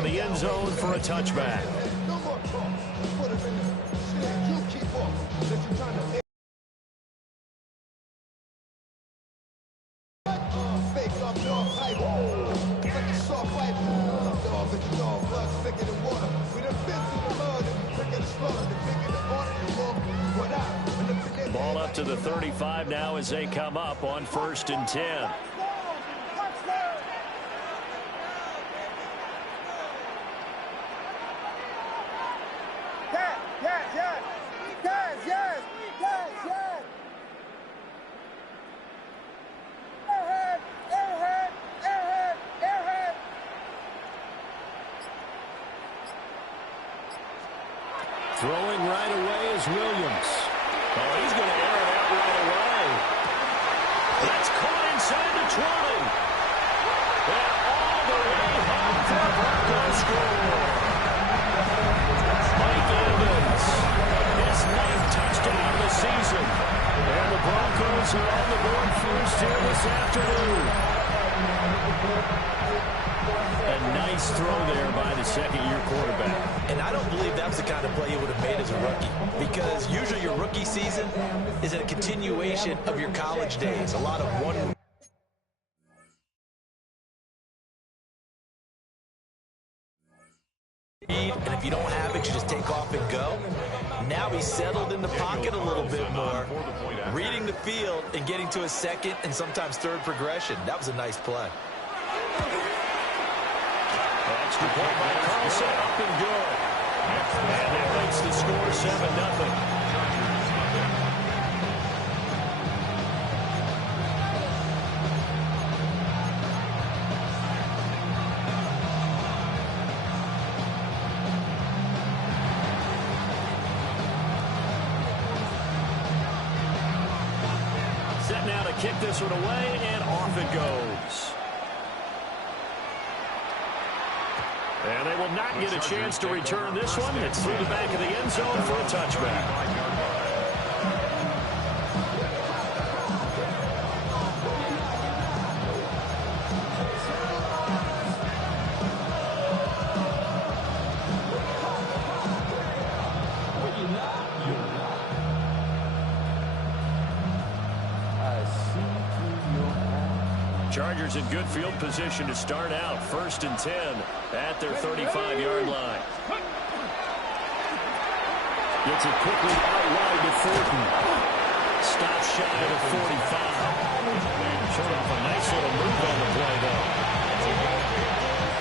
of the end zone for a touchback. Ball up to the 35 now as they come up on 1st and 10. Throwing right away is Williams. Oh, he's going to air it out right away. That's caught inside the 20. And all the way home for a Broncos score. Mike Evans, his 9th touchdown of the season. And the Broncos are on the board first here this afternoon. A nice throw there by the second-year quarterback. And I don't believe that was the kind of play you would have made as a rookie, because usually your rookie season is a continuation of your college days. A lot of one. And if you don't have it, you just take off and go. Now he's settled in the pocket a little bit more, reading the field and getting to a second and sometimes third progression. That was a nice play. Extra point by Carlson, up and good. And that makes the score 7-0. Set now to kick this one away, and off it goes. And they will not get a chance to return this one. It's through the back of the end zone for a touchback. Chargers in good field position to start out. 1st and 10 at their 35-yard line. Gets it quickly out wide to Thornton. Stops shy of the 45. Showing off a nice little move on the play, though.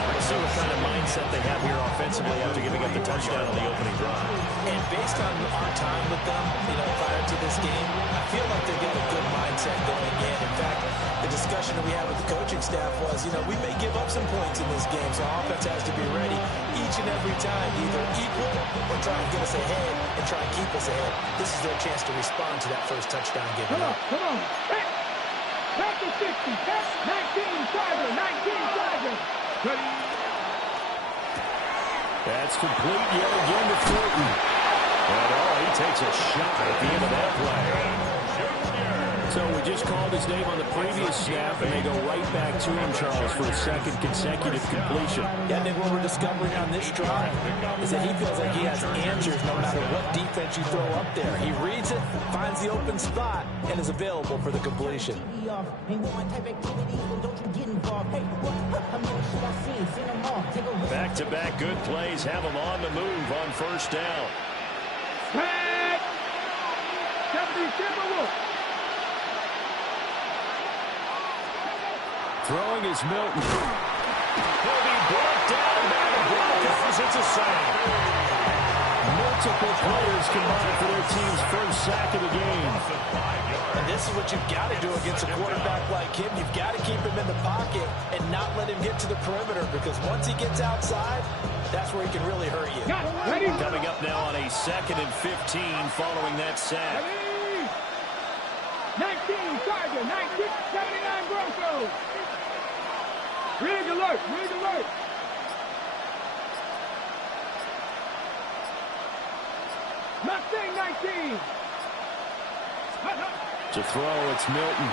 Let's see what kind of mindset they have here offensively after giving up the touchdown on the opening drive. And based on our time with them, prior to this game, I feel like they've got a good mindset going in. In fact, the discussion that we had with the coaching staff was, we may give up some points in this game, so our offense has to be ready each and every time, either equal or try and get us ahead and try and keep us ahead. This is their chance to respond to that first touchdown given up. Come on. Back to 60. 19 Chargers. 19 Chargers. That's complete yet again to Thornton. And he takes a shot at the end of that play. So we just called his name on the previous snap, and they go right back to him, Charles, for a second consecutive completion. Yeah, I think what we're discovering on this drive is that he feels like he has answers no matter what defense you throw up there. He reads it, finds the open spot, and is available for the completion. Back-to-back good plays have him on the move on 1st down. Throwing is Milton. He'll be brought down by the Broncos. It's a sack. Multiple players combined for their team's first sack of the game. And this is what you've got to do against a quarterback like him. You've got to keep him in the pocket and not let him get to the perimeter, because once he gets outside, that's where he can really hurt you. Coming up now on a 2nd and 15 following that sack. 19 Chargers. 1979 Broncos. Rig alert. Mustang 19. To throw, it's Milton.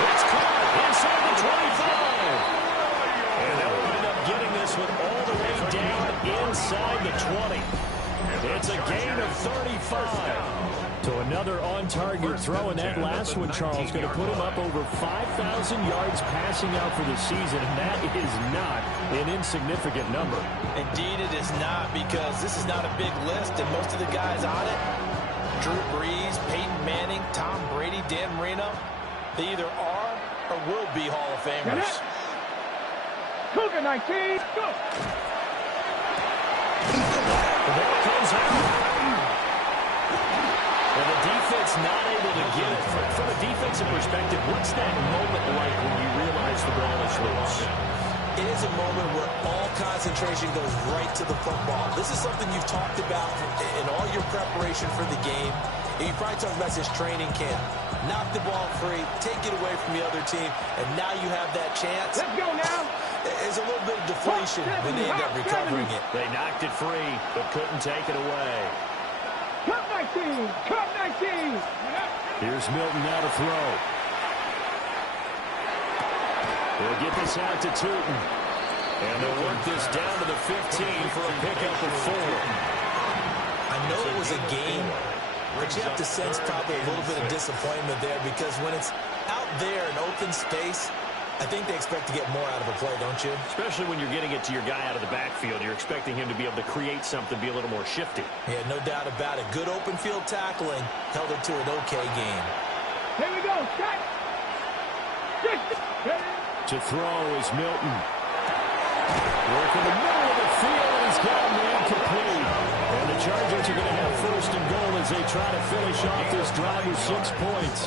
It's caught inside the 25. And they'll wind up getting this one all the way down inside the 20. It's a gain of 35. So another on-target throw, and that last one, Charles, going to put him up over 5,000 yards passing out for the season, and that is not an insignificant number. Indeed it is not, because this is not a big list, and most of the guys on it, Drew Brees, Peyton Manning, Tom Brady, Dan Marino, they either are or will be Hall of Famers. Cougar 19, go! The ball comes out. And the defense not able to get it. From a defensive perspective, what's that moment like when you realize the ball is loose? It is a moment where all concentration goes right to the football. This is something you've talked about in all your preparation for the game. You probably talked about this training camp. Knock the ball free, take it away from the other team, and now you have that chance. Let's go now. There's a little bit of deflation when they end up recovering it. They knocked it free, but couldn't take it away. Cup 19, Cup 19. Here's Milton now to throw. They'll get this out to Tootin. And they'll work this down to the 15 for a pickup of 4. I know it was a game, but you have to sense probably a little bit of disappointment there, because when it's out there in open space, I think they expect to get more out of a play, don't you? Especially when you're getting it to your guy out of the backfield. You're expecting him to be able to create something, be a little more shifty. Yeah, no doubt about it. Good open field tackling held it to an okay game. Here we go, shot. To throw is Milton. Work in the middle of the field, and he's got him incomplete. And the Chargers are going to have first and goal as they try to finish off this drive with 6 points.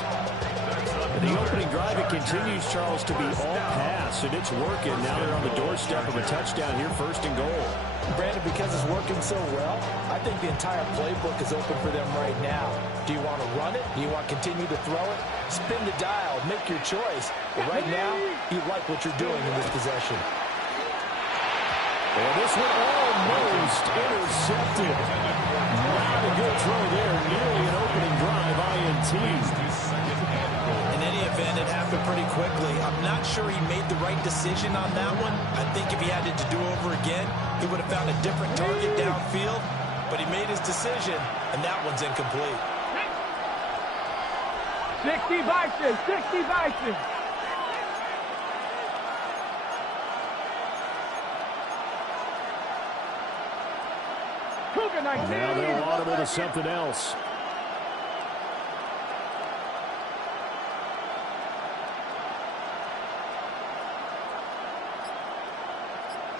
The opening drive, it continues, Charles, to be all pass, and it's working. Now they're on the doorstep of a touchdown here, first and goal. Brandon, because it's working so well, I think the entire playbook is open for them right now. Do you want to run it? Do you want to continue to throw it? Spin the dial, make your choice. But right now, you like what you're doing in this possession. And this one almost intercepted. Not a good throw there, nearly an opening drive, INT. In any event, it happened pretty quickly. I'm not sure he made the right decision on that one. I think if he had it to do over again, he would have found a different target downfield. But he made his decision, and that one's incomplete. 60 Vikings, 60 Vikings. Cougar 19. Now they'll audible to something else.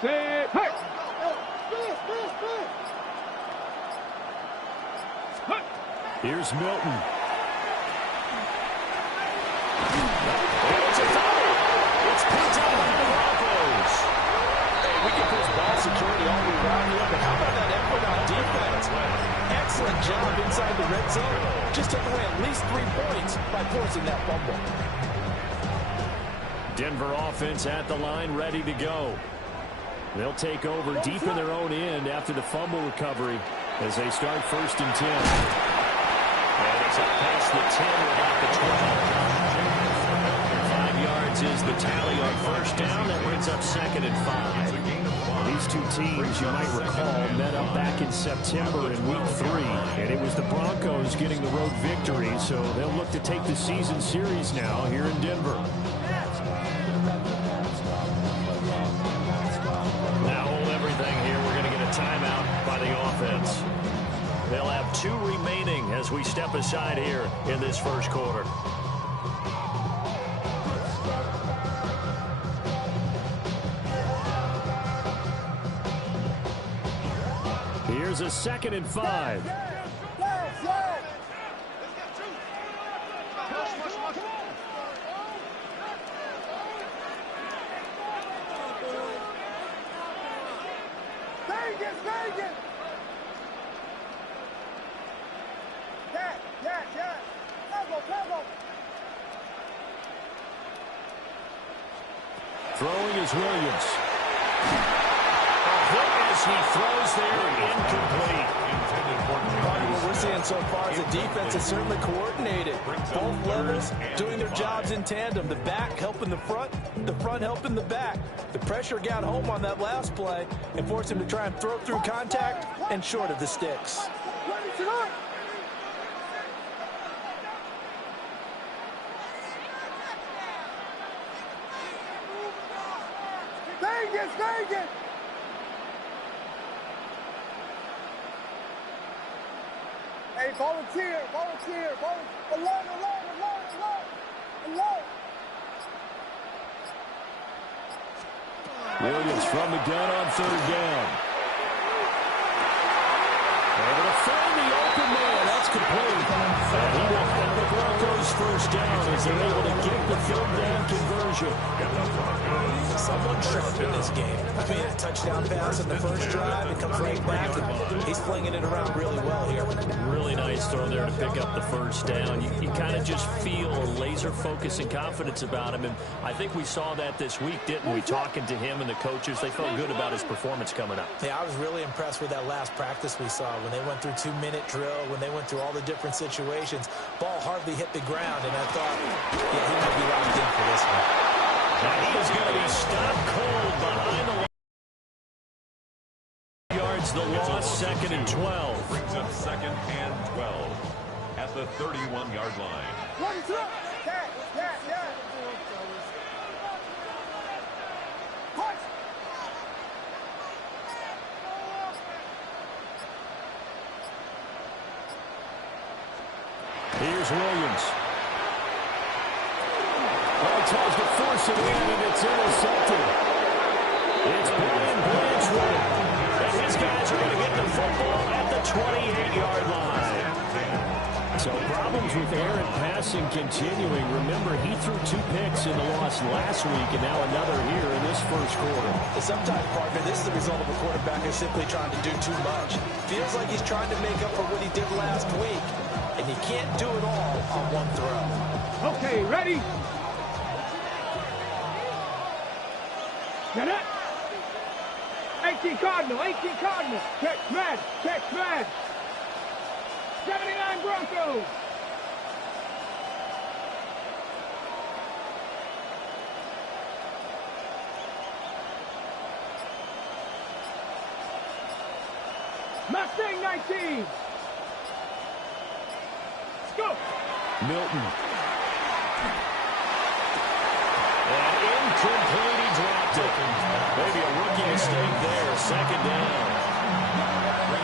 Hey. Hey. Here's Milton. It's picked up by the Broncos. Hey, we can put ball security all around here, but how about that effort on defense? Excellent job inside the red zone. Just took away at least 3 points by forcing that fumble. Denver offense at the line, ready to go. They'll take over deep in their own end after the fumble recovery as they start first and 10. And it's up past the 10 without the 12. 5 yards is the tally on first down. That brings up second and 5. These two teams, you might recall, met up back in September in Week 3. And it was the Broncos getting the road victory, so they'll look to take the season series now here in Denver. Now hold everything here. We're going to get a timeout by the offense. They'll have 2 remaining as we step aside here in this first quarter. Here's a second and 5. Throwing is Williams. A hit as he throws there, incomplete. What we're seeing so far is the defense is certainly coordinated. Both levels doing their jobs in tandem. The back helping the front helping the back. The pressure got home on that last play and forced him to try and throw through contact and short of the sticks. Vegas! Hey, volunteer. Alone. Williams from the gun on third down. Able to find the open man. That's complete. And he will have the Broncos first down as they're able to get the third down conversion. Someone sharp in this game. I mean, a touchdown pass in the first drive. It comes right back, and he's flinging it around really well here. Really nice throw there to pick up the first down. You kind of just feel a laser focus and confidence about him, and I think we saw that this week, didn't we? Talking to him and the coaches, they felt good about his performance coming up. Yeah, I was really impressed with that last practice we saw when they went through 2-minute drill, when they went through all the different situations. Ball hardly hit the ground, and I thought, yeah, he might be locked in for this one. He's going to be stopped cold behind the line. Yards, the loss, 2nd and 12. Brings up 2nd and 12 at the 31-yard line. Here's Williams. Tries to force it in, and it's intercepted. It's Brian Blanchwood. And his guys are going to get the football at the 28-yard line. So problems with errant passing continuing. Remember, he threw 2 picks in the loss last week, and now another here in this first quarter. Sometimes, partner, this is the result of a quarterback who's simply trying to do too much. Feels like he's trying to make up for what he did last week, and he can't do it all on one throw. Okay, ready? Get it! 18 Cardinal. Catch man. 79 Broncos. Mustang 19. Let's go. Milton. And incomplete, he dropped it. Maybe a rookie mistake there, 2nd down.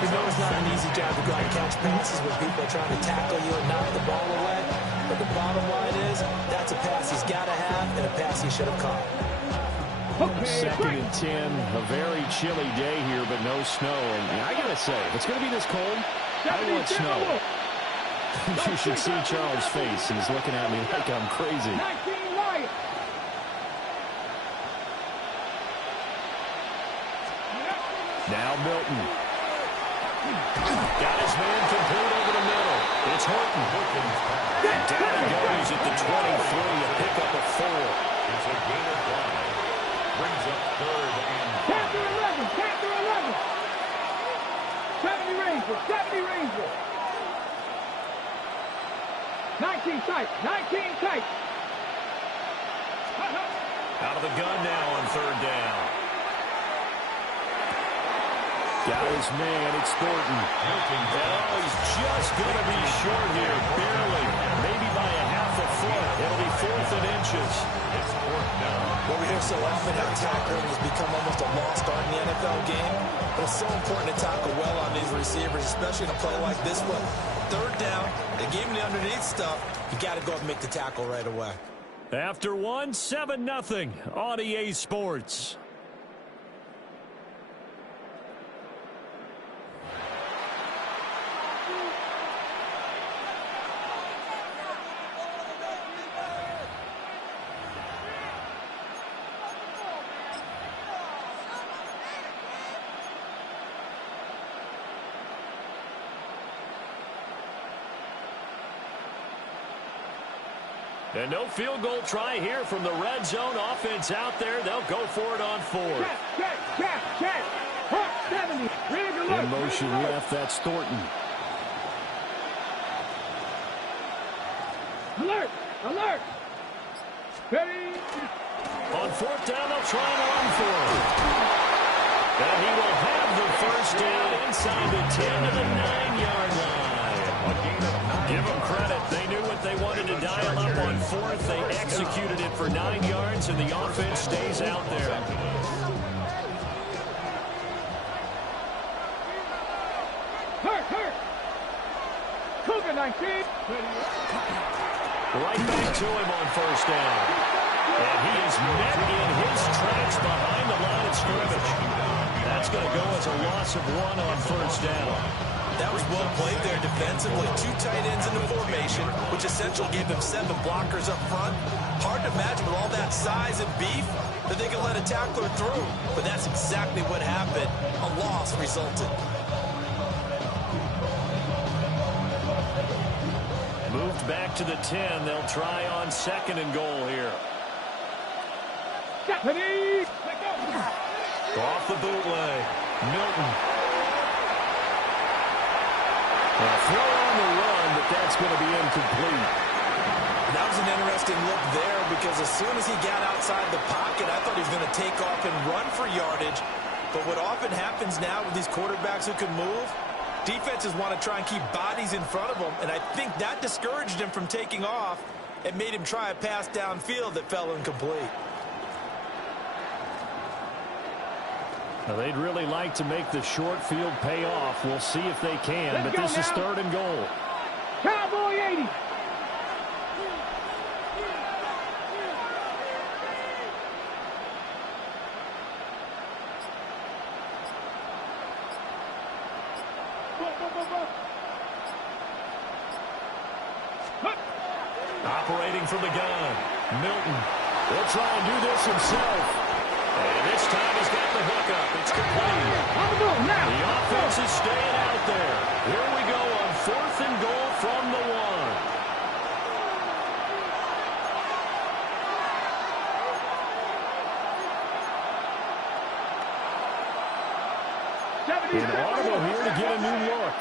You know it's not an easy job to go out and catch passes when people are trying to tackle you and knock the ball away. But the bottom line is, that's a pass he's got to have and a pass he should have caught. Okay, 2nd and 10, a very chilly day here, but no snow. And I got to say, if it's going to be this cold, I want snow. You should see Charles' face. He's looking at me like I'm crazy. 19 right. Now Milton. Got his man complete over the middle. It's Horton. Down he goes at the 23, a pickup of 4. It's a gain of 5. Brings up 3rd and 5. Panther 11. 70 Rangers. 19 tight. Out of the gun now on 3rd down. Got his man, it's Thornton. Oh, he's just going to be short here, barely. Maybe by a half a foot. It'll be 4th and inches. It's 4th down. Well, we hear so often how tackling has become almost a lost art in the NFL game. But it's so important to tackle well on these receivers, especially in a play like this one. 3rd down, they gave him the underneath stuff. You got to go and make the tackle right away. After 1, 7-0 on EA Sports. And no field goal try here from the red zone. Offense out there. They'll go for it on 4th. Check. 70. In motion left, that's Thornton. Alert! Alert! Ready? On fourth down, they'll try and run for it. And he will have the first down inside the 10 to the 9-yard line. Give them credit. They knew what they wanted to dial up on fourth. They executed it for 9 yards, and the offense stays out there. Hurt! Cougar 19. Right back to him on first down. And he is met in his tracks behind the line of scrimmage. That's going to go as a loss of 1 on first down. That was well played there defensively. 2 tight ends in the formation, which essentially gave them 7 blockers up front. Hard to imagine with all that size and beef that they could let a tackler through. But that's exactly what happened. A loss resulted. Moved back to the 10. They'll try on second and goal here. Off the bootleg. Milton. A throw on the run, but that's going to be incomplete. That was an interesting look there because as soon as he got outside the pocket, I thought he was going to take off and run for yardage. But what often happens now with these quarterbacks who can move, defenses want to try and keep bodies in front of them, and I think that discouraged him from taking off and made him try a pass downfield that fell incomplete. Now, they'd really like to make the short field pay off. We'll see if they can, but this is third and goal. Cowboy 80. Operating from the gun. Milton will try and do this himself. And this time he's got the hook up. It's complete. The offense is staying out there. Here we go on fourth and goal from the 1. An audible here to get a new look.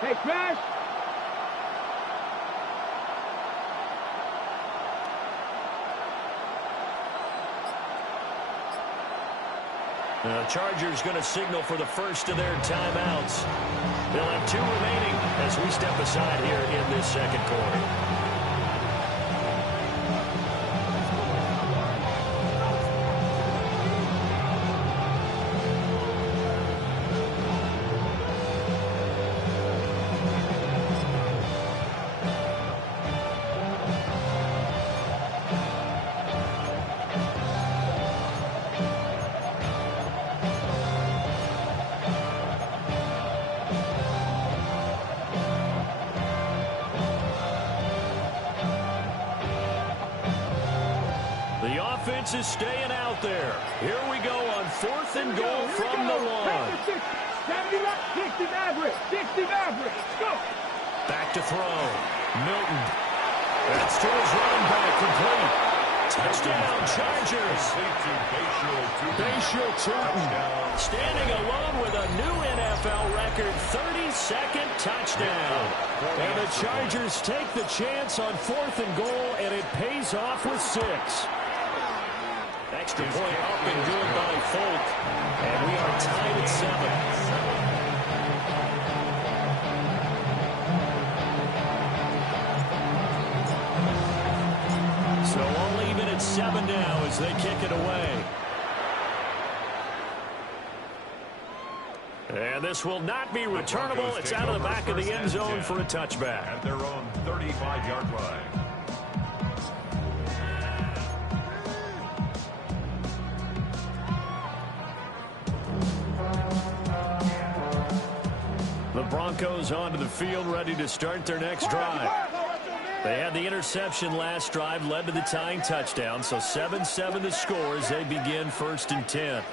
Hey, Crash. The Chargers going to signal for the first of their timeouts. They'll have 2 remaining as we step aside here in this second quarter. Is staying out there. Here we go on fourth and goal from the 1. 60 Maverick. 60 Maverick. Go. Back to throw. Milton. That's to his running back. Complete. Touchdown, Chargers. Bayshore Turton. Standing alone with a new NFL record 32nd touchdown. And the Chargers take the chance on fourth and goal, and it pays off with 6. Extra point up and good by Folk. And we are tied at 7. So only even at 7 now as they kick it away. And this will not be returnable. It's out of the back of the end zone for a touchback. At their own 35-yard line. The Broncos onto the field, ready to start their next drive. They had the interception last drive, led to the tying touchdown, so 7-7 the score as they begin first and 10.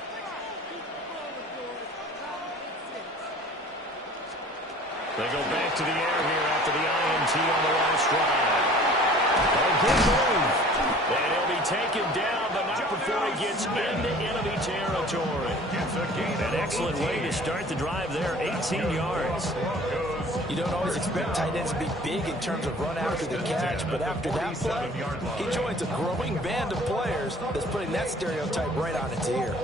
They go back to the air here after the INT on the last drive. Good move. And he'll be taken down, but not before he gets into enemy territory. An excellent way to start the drive there, 18 yards. You don't always expect tight ends to be big in terms of run after the catch, but after that play, he joins a growing band of players that's putting that stereotype right on its ear.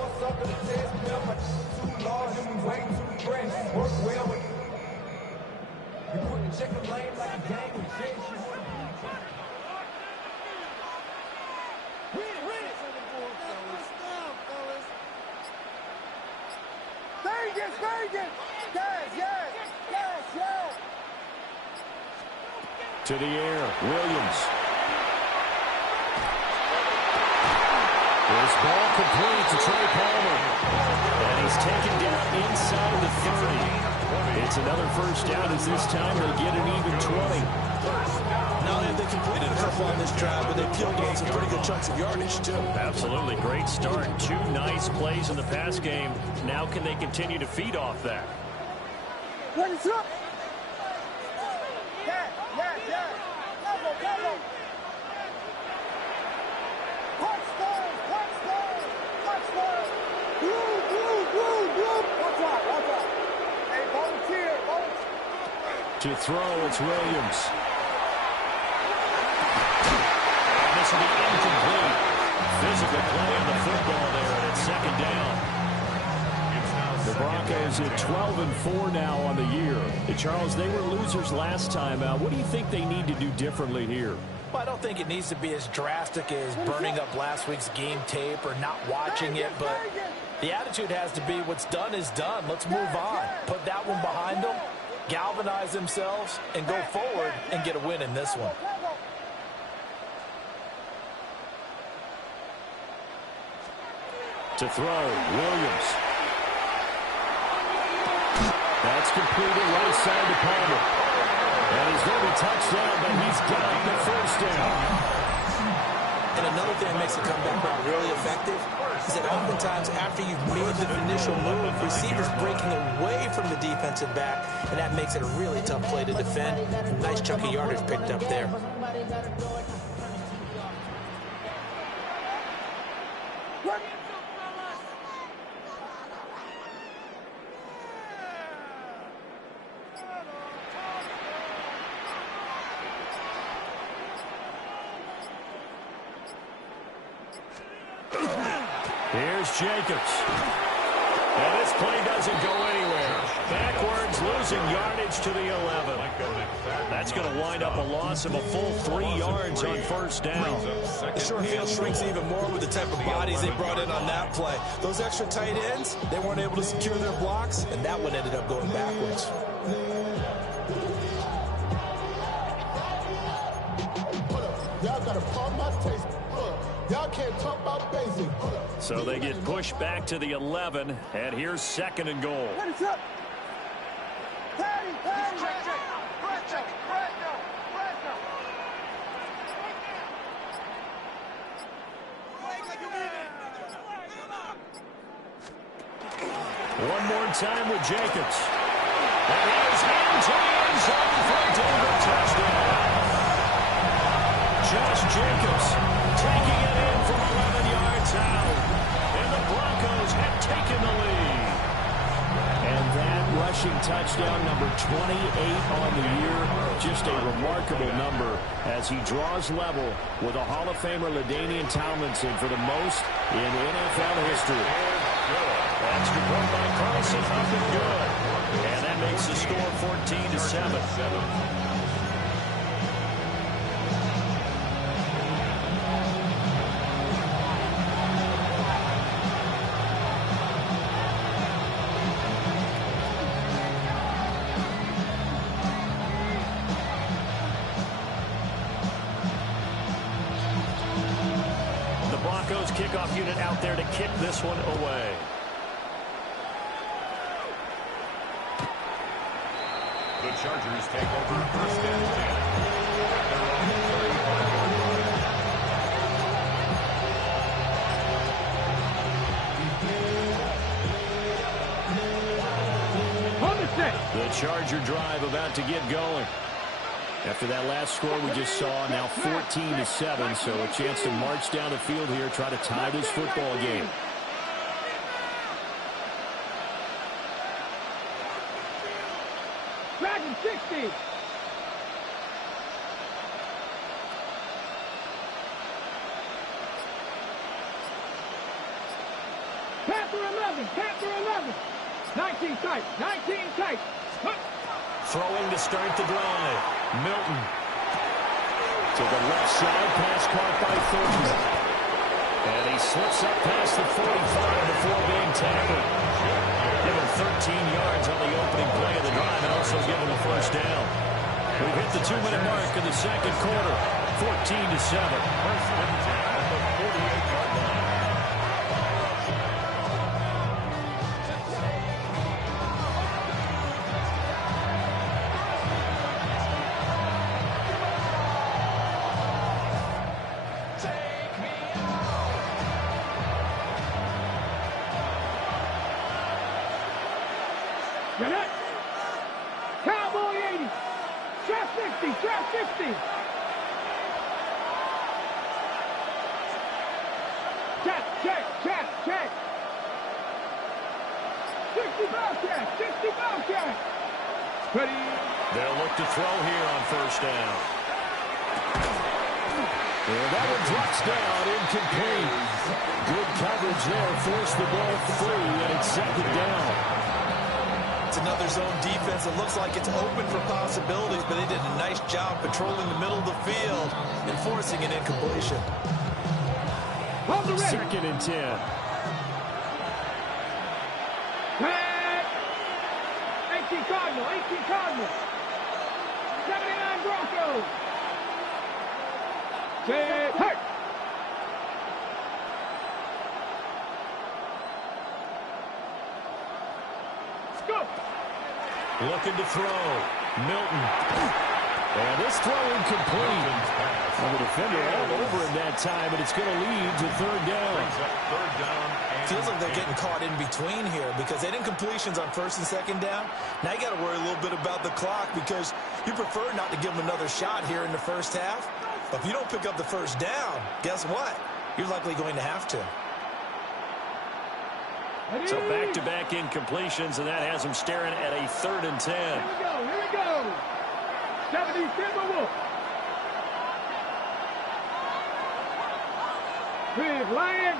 To the air, Williams. This ball complete to Trey Palmer. And he's taken down inside the 30. It's another first down as this time they get an even 20. Not only have they completed a couple on this drive, but they peeled off some pretty good chunks of yardage, too. Absolutely. Great start. 2 nice plays in the pass game. Now can they continue to feed off that? What is up? Yeah. Cover. Touchdown. Blue. Watch out. Hey, volunteer. To throw, it's Williams. And this will be incomplete. Physical play on the football there, and it's second down. The Broncos at 12-4 now on the year. Hey, Charles, they were losers last time out. What do you think they need to do differently here? Well, I don't think it needs to be as drastic as burning up last week's game tape or not watching it, but the attitude has to be what's done is done. Let's move on. Put that one behind them, galvanize themselves, and go forward and get a win in this one. To throw, Williams. That's completed right side to Palmer. And he's going to be touchdown, but he's got the first down. And another thing that makes the comeback route really effective is that oftentimes after you've made the initial move, receivers breaking away from the defensive back, and that makes it a really tough play to defend. A nice chunk of yardage picked up there. Here's Jacobs. And this play doesn't go anywhere. Backwards, losing yardage to the 11. That's going to wind up a loss of a full 3 yards on first down. The short field shrinks even more with the type of bodies they brought in on that play. Those extra tight ends, they weren't able to secure their blocks, and that one ended up going backwards. Y'all got to pump my taste. Y'all can't talk about basic. So they get pushed back to the 11, and here's second and goal. What is up? One more time with Jacobs. And he's into the end zone for a Denver touchdown. Josh Jacobs taking it in from 11 yards out. And the Broncos have taken the lead. And that rushing touchdown, number 28 on the year, just a remarkable number as he draws level with a Hall of Famer LaDainian Tomlinson for the most in NFL history. Extra point by Carlson, up and good. And that makes the score 14-7. The Broncos kickoff unit out there to kick this one away. The Chargers take over first and 10. The Charger drive about to get going. After that last score we just saw, now 14-7, so a chance to march down the field here, try to tie this football game. Dragon 60. Panther 11, Panther 11. 19 tight, 19 tight. Throwing to start the drive. Milton. To the left side, pass caught by Thornton. And he slips up past the 45 before being tackled. Given 13 yards on the opening play of the drive and also given a first down. We've hit the 2-minute mark in the second quarter. 14-7. First and 10 at the 48-yard line. Cowboy 80. Trap 60. Trap 60. Check. 60 Bobcat. 60 Bobcat. Ready. They'll look to throw here on first down. And that one drops down, incomplete. Good coverage there, forced the ball free, and it's second down. It's another zone defense. It looks like it's open for possibilities, but they did a nice job patrolling the middle of the field and forcing an incompletion. Second and 10. 18 Cardinal. 79 Broncos. Hurt. Go. Looking to throw. Milton. And this throw incomplete. And the defender all over him that time, but it's going to lead to third down. Third down. Feels like they're getting caught in between here because they had incompletions on first and second down. Now you got to worry a little bit about the clock because you prefer not to give them another shot here in the first half. But if you don't pick up the first down, guess what? You're likely going to have to. So back-to-back incompletions, and that has him staring at a third and 10. Here we go. 70 Timberwolves. Big Lion.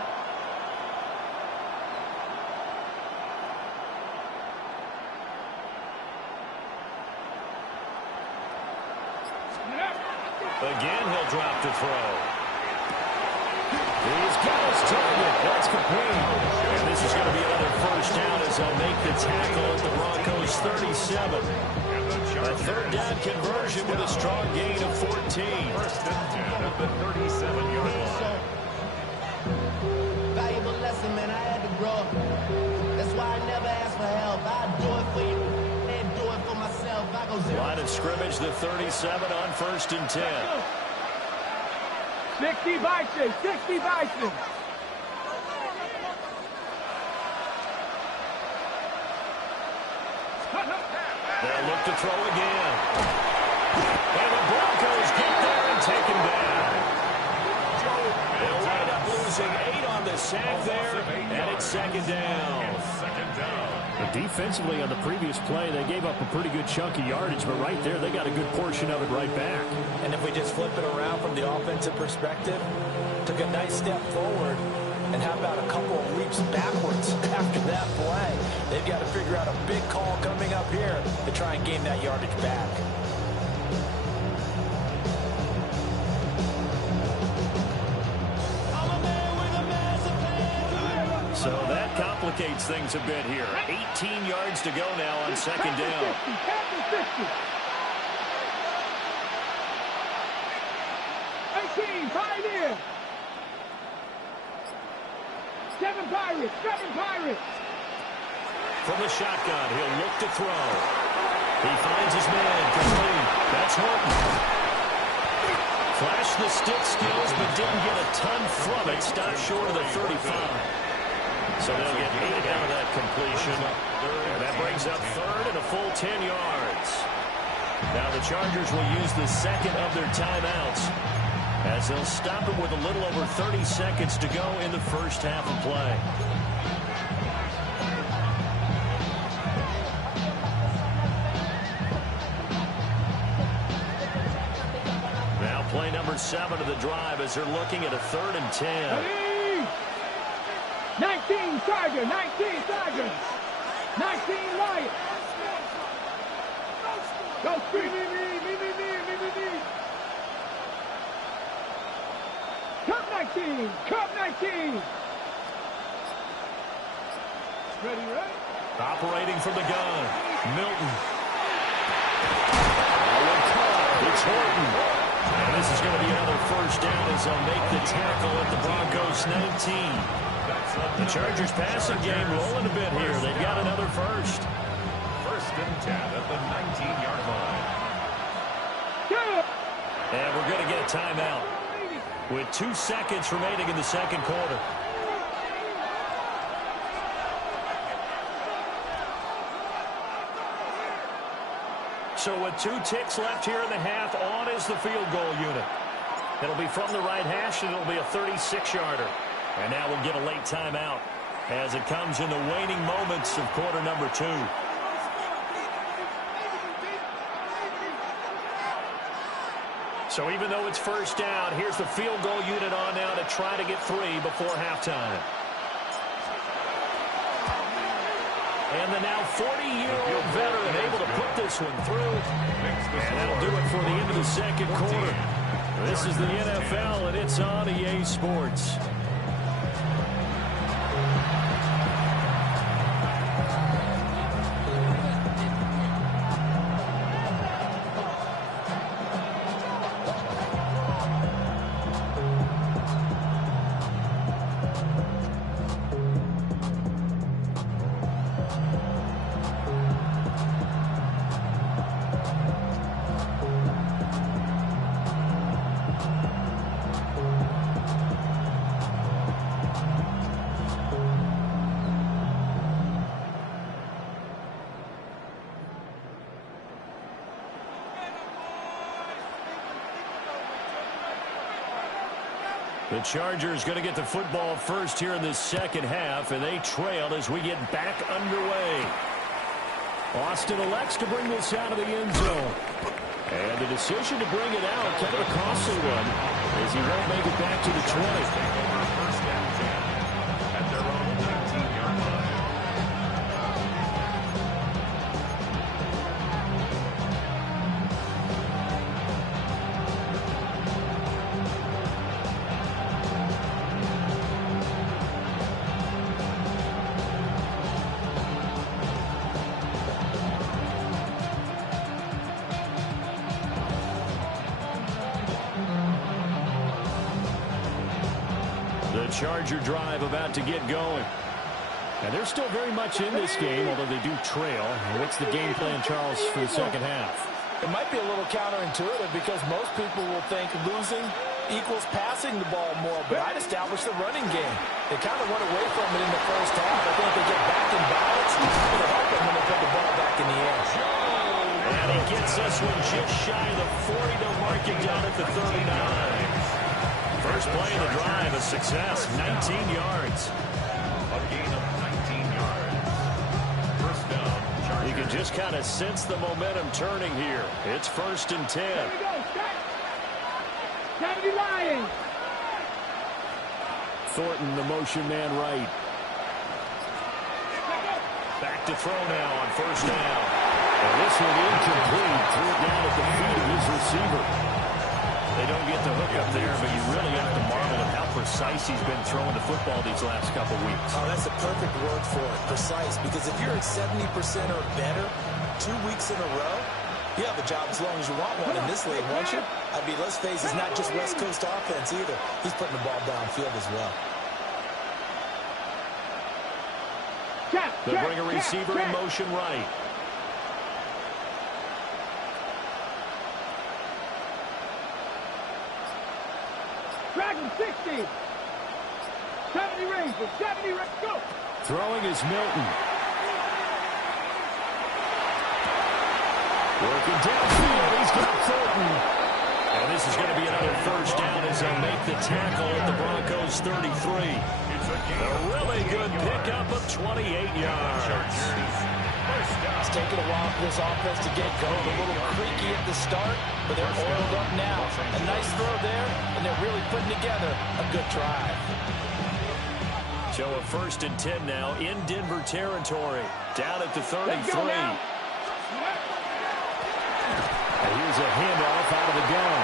Again, he'll drop to throw. He's got his target. That's complete. And this is going to be another first down as they'll make the tackle at the Broncos 37. A third down conversion with a strong gain of 14. First and 10 at the 37-yard line. Valuable lesson, man. I had to grow up. That's why I never ask for help. I do it for you and do it for myself. I go zero. Line of scrimmage, the 37 on first and 10. 60 Bison. 60 Bison. They'll look to throw again. And the Broncos get there and take him down. They'll wind up losing 8 on the sack there, and it's second down. But defensively on the previous play, they gave up a pretty good chunk of yardage, but right there, they got a good portion of it right back. And if we just flip it around from the offensive perspective, took a nice step forward, and how about a couple of leaps backwards after that play? They've got to figure out a big call coming up here to try and gain that yardage back. So that complicates things a bit here. 18 yards to go now on second down. 18, Pioneer. 7 Pirates. From the shotgun, he'll look to throw. He finds his man, complete. That's Horton. Flashed the stick skills, but didn't get a ton from it. Stopped short of the 35. So they'll get 8 out of that completion. And that brings up third and a full 10 yards. Now the Chargers will use the second of their timeouts as they'll stop it with a little over 30 seconds to go in the first half of play. Now play number 7 of the drive as they're looking at a 3rd and 10. 19 Chargers, 19 Chargers, 19 Lions. Go speed, me. Cup 19, Cup 19. Ready? Operating from the gun, Milton. It's Horton. And this is going to be another first down as they'll make the tackle at the Broncos 19. The Chargers passing game rolling a bit here. They've got another first. 1st and 10 at the 19-yard line. And we're going to get a timeout with 2 seconds remaining in the second quarter. So with 2 ticks left here in the half, on is the field goal unit. It'll be from the right hash, and it'll be a 36-yarder. And now we'll get a late timeout as it comes in the waning moments of quarter number 2. So even though it's first down, here's the field goal unit on now to try to get 3 before halftime. And the now 40-year-old veteran able to put this one through. And that'll do it for the end of the second quarter. This is the NFL, and it's on EA Sports. The Chargers going to get the football first here in this second half, and they trail as we get back underway. Austin elects to bring this out of the end zone. And the decision to bring it out, kind of a costly one, as he won't make it back to the 20. First and 10 at their own 19-yard line. Charger drive about to get going. And they're still very much in this game, although they do trail. What's the game plan, Charles, for the second half? It might be a little counterintuitive because most people will think losing equals passing the ball more, but I'd establish the running game. They kind of went away from it in the first half. I think they get back in balance. It'll help them when they put the ball back in the air. And he gets this one just shy of the 40. They'll mark it down at the 39. First play of the drive, a success, 19 yards. A gain of 19 yards. First down, Chargers. You can just kind of sense the momentum turning here. It's 1st and 10. Here we go, set. 70 Lions. Thornton, the motion man right. Back to throw now on first down. And this one incomplete. Threw it down at the feet of his receiver. They don't get the hook up there, but you really have to marvel at how precise he's been throwing the football these last couple weeks. Oh, that's a perfect word for it, precise, because if you're at 70% or better 2 weeks in a row, you have a job as long as you want one in this league, won't you? I mean, let's face it, it's not just West Coast offense either. He's putting the ball downfield as well. They'll bring a receiver in motion right. Dragon 60. 70 rings, 70 rings, go. Throwing is Milton. Working downfield, he's got Fulton. And this is going to be another first down as they'll make the tackle at the Broncos 33. A really good pickup of 28 yards. It's taken a while for this offense to get going. A little creaky at the start, but they're oiled up now. A nice throw there, and they're really putting together a good drive. So a 1st and 10 now in Denver territory. Down at the 33. And here's a handoff out of the gun.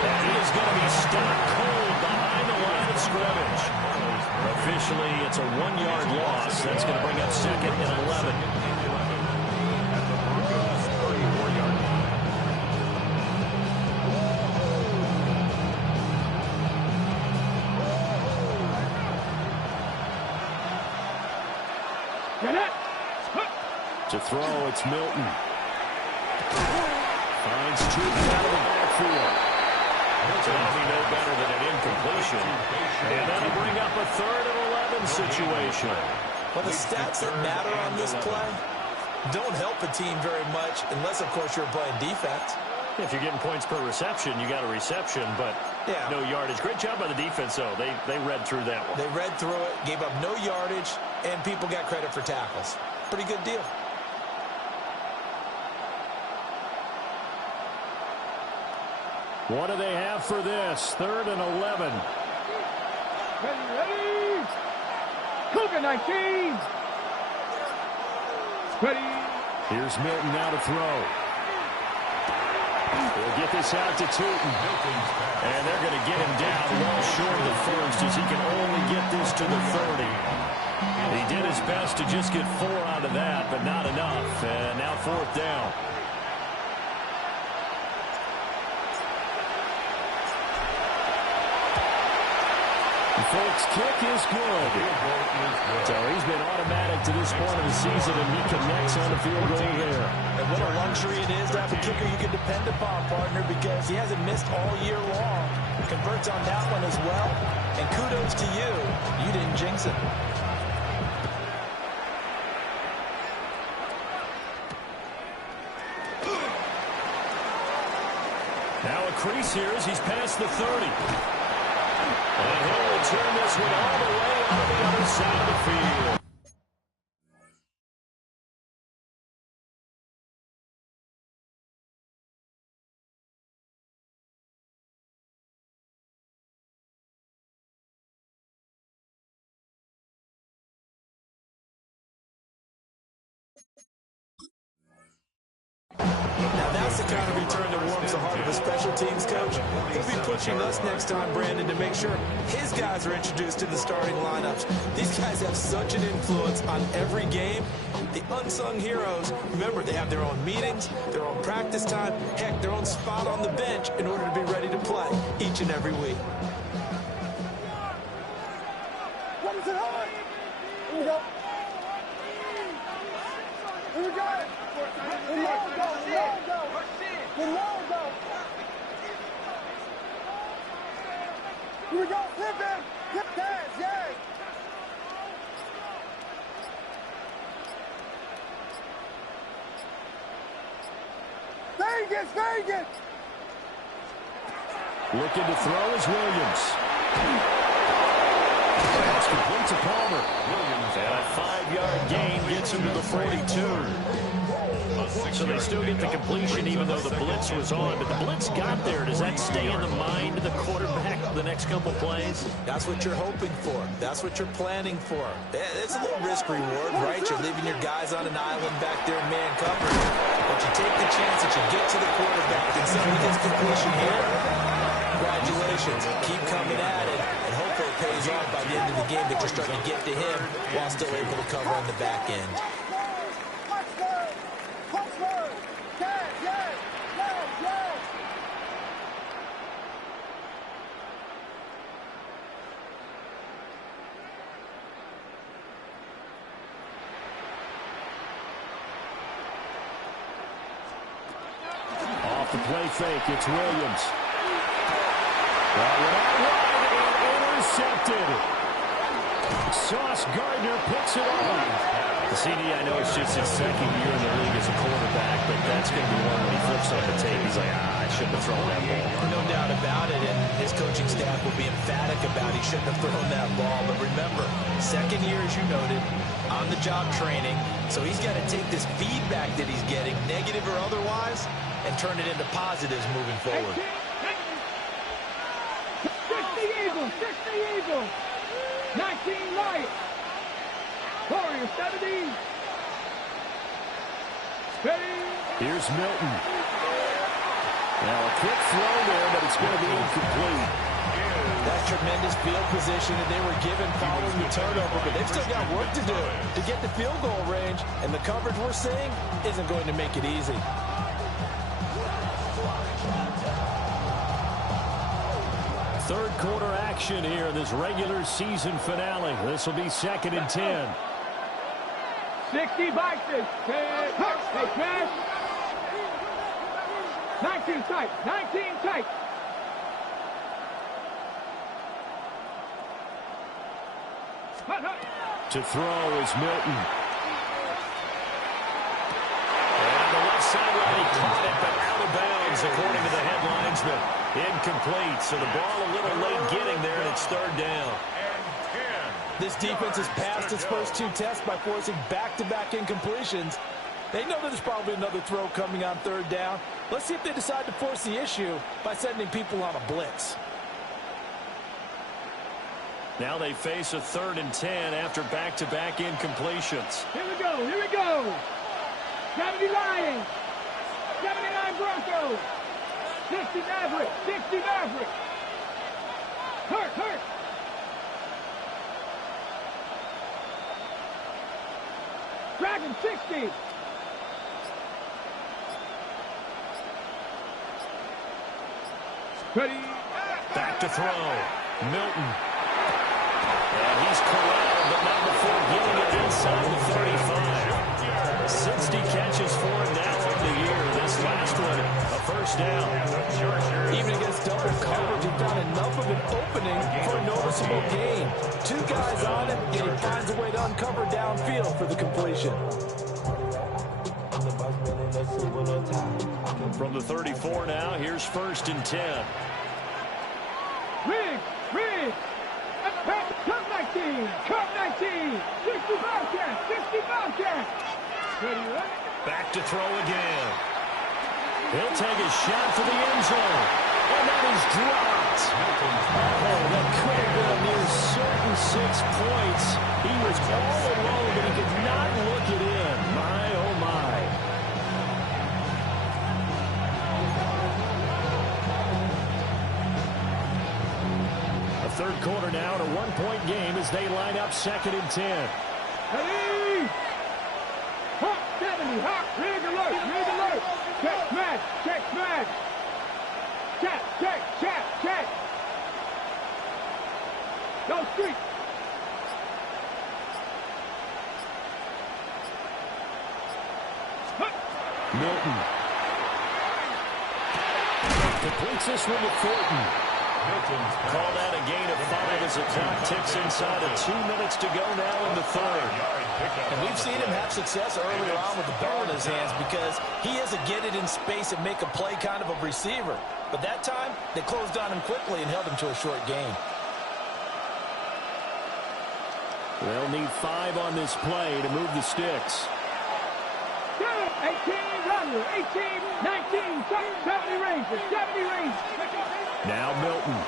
And he is going to be stopped cold behind the line of scrimmage. Officially, it's a 1-yard loss. That's going to bring up 2nd and 11. At the Broncos' 34-yard line. To throw, it's Milton. Finds Tootin out of the backfield. That'll be no better than an incompletion. And that'll bring up a 3rd and 11 situation. Well, the stats that matter on this play don't help a team very much unless, of course, you're playing defense. If you're getting points per reception, you got a reception, but no yardage. Great job by the defense, though. They read through that one. They read through it, gave up no yardage, and people got credit for tackles. Pretty good deal. What do they have for this? 3rd and 11. Ready? Cougar 19. Ready. Here's Milton now to throw. They'll get this out to Tootin. And they're going to get him down well short of the 1st as he can only get this to the 30. He did his best to just get 4 out of that, but not enough. And now 4th down. Folks, kick is good. So he's been automatic to this point of the season, and he connects on the field goal there. And what a luxury it is to have a kicker you can depend upon, partner, because he hasn't missed all year long. Converts on that one as well. And kudos to you. You didn't jinx it. Now a crease here as he's past the 30. And he'll return this one all the way on the other side of the field. Now that's the kind of return that warms the heart of a special teams coach. He'll be pushing us next time, Brandon, to make sure his guys are introduced in the starting lineups. These guys have such an influence on every game. The unsung heroes, remember, they have their own meetings, their own practice time, heck, their own spot on the bench in order to be ready to play each and every week. What is it on? Here we go. Here we go. The logo. The logo. Here we go. Hit him. Hit pass. Yay. Vegas. Vegas. Looking to throw is Williams. That's complete to Palmer. Williams, and a 5-yard gain gets him to the 42. So they still get the completion even though the blitz was on. But the blitz got there. Does that stay in the mind of the quarterback the next couple plays? That's what you're hoping for. That's what you're planning for. It's a little risk reward, right? You're leaving your guys on an island back there in man coverage. But you take the chance that you get to the quarterback and suddenly gets completion here. Congratulations. Keep coming at it, and hopefully it pays off by the end of the game that you're starting to get to him while still able to cover on the back end. Off the play fake, it's Williams. That one out wide and intercepted. Sauce Gardner puts it on. CD, I know it's just his second year in the league as a quarterback, but that's going to be one when he flips on the tape. He's like, I shouldn't have thrown that ball. No doubt about it, and his coaching staff will be emphatic about he shouldn't have thrown that ball. But remember, second year, as you noted, on-the-job training, so he's got to take this feedback that he's getting, negative or otherwise, and turn it into positives moving forward. 60 Eagles, 60 Eagles, 19 Lions, Warriors 70. Ready? Here's Milton. Now a quick throw there, but it's going to be incomplete. That's tremendous field position that they were given following the turnover, but they've still got work to do to get the field goal range, and the coverage we're seeing isn't going to make it easy. Third quarter action here in this regular season finale. This will be 2nd and 10. 60 boxes. Hey, pass. 19 tight. 19 tight. To throw is Milton. And on the left sideline, he caught it, but out of bounds, according to the headlines. Incomplete. So the ball a little late getting there, and it's 3rd down. This defense has passed its first 2 tests by forcing back-to-back incompletions. They know that there's probably another throw coming on 3rd down. Let's see if they decide to force the issue by sending people on a blitz. Now they face a 3rd and 10 after back-to-back incompletions. Here we go. Here we go. 70 Lions. 79 Broncos. 60 Mavericks. 60 Mavericks. Hurt. Dragon 60. Ready. Back to throw. Milton. And he's corralled, but not before getting it inside the 35. 60 catches for him now on the year. This last one, a 1st down. Even against double coverage, he found enough of an opening for a noticeable gain. 2 guys on it, and he finds a way to uncover downfield for the completion. From the 34 now, here's 1st and 10. Rig. Cup 19. 60 Bobcats. 60 Bobcats. Ready. Back to throw again. He'll take a shot for the end zone. And that is dropped. Oh, that could have been a near certain 6 points. He was all alone, but he could not look it in. My, oh, my. A 3rd quarter now and a 1-point game as they line up 2nd and 10. Ready. Hawk 70. Hawk. Rig alert. Check smash. Check. Go street. Milton. Completes this one to Thornton. Call that a gain of 5 as the clock ticks inside of 2 minutes to go now in the 3rd. And we've seen him have success earlier on with the ball in his hands because he has a get it in space and make a play kind of a receiver. But that time, they closed on him quickly and held him to a short gain. They'll need 5 on this play to move the sticks. 18 Runner. 18, 19, 70 Rangers. 70 Rangers. Now Milton.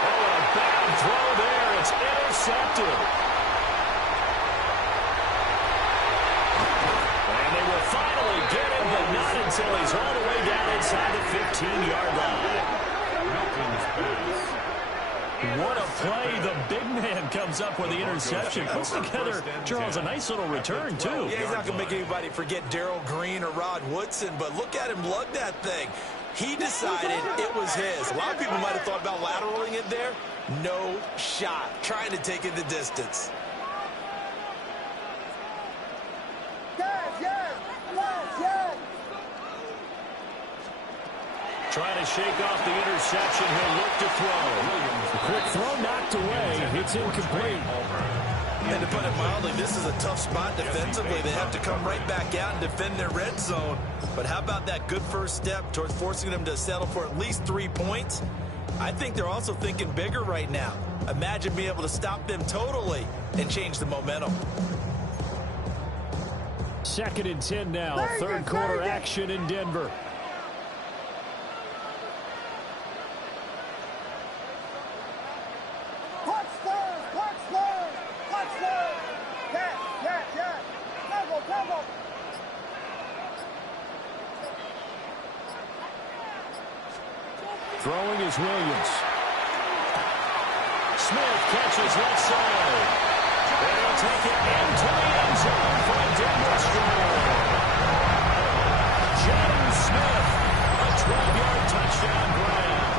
Oh, a bad throw there. It's intercepted. And they will finally get him, but not until he's all the way down inside the 15-yard line. What a play. The big man comes up with the interception. Puts together, Charles, a nice little return, too. Yeah, he's not going to make anybody forget Darrell Green or Rod Woodson, but look at him lug that thing. He decided it was his. A lot of people might have thought about lateraling it there. No shot. Trying to take it the distance. Trying to shake off the interception. He'll look to throw. The quick throw knocked it's incomplete. And to put it mildly, this is a tough spot defensively. They have to come right back out and defend their red zone. But how about that good first step towards forcing them to settle for at least 3 points? I think they're also thinking bigger right now. Imagine being able to stop them totally and change the momentum. 2nd and 10 now. Third quarter action in Denver. Throwing is Williams. Smith catches left side. They'll take it into the end zone for a Denver score. James Smith, a 12-yard touchdown grab.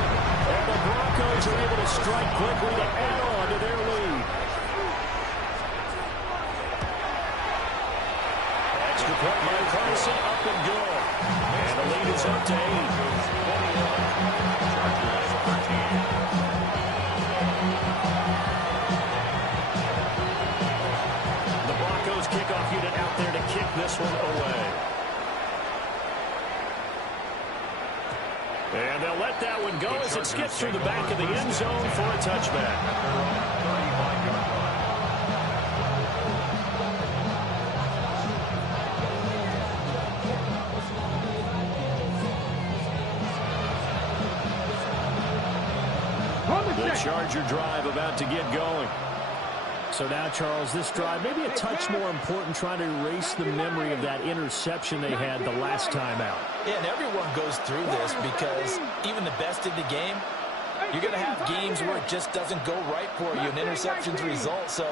And the Broncos are able to strike quickly to add on to their lead. Extra point by Carson, up and good. And the lead is up to 8. The Broncos kickoff unit out there to kick this one away. And they'll let that one go as it skips through the back of the end zone for a touchback. The Charger drive about to get going. So now, Charles, this drive maybe a touch more important, trying to erase the memory of that interception they had the last time out. Yeah, and everyone goes through this because even the best in the game, you're going to have games where it just doesn't go right for you, and interceptions result. So,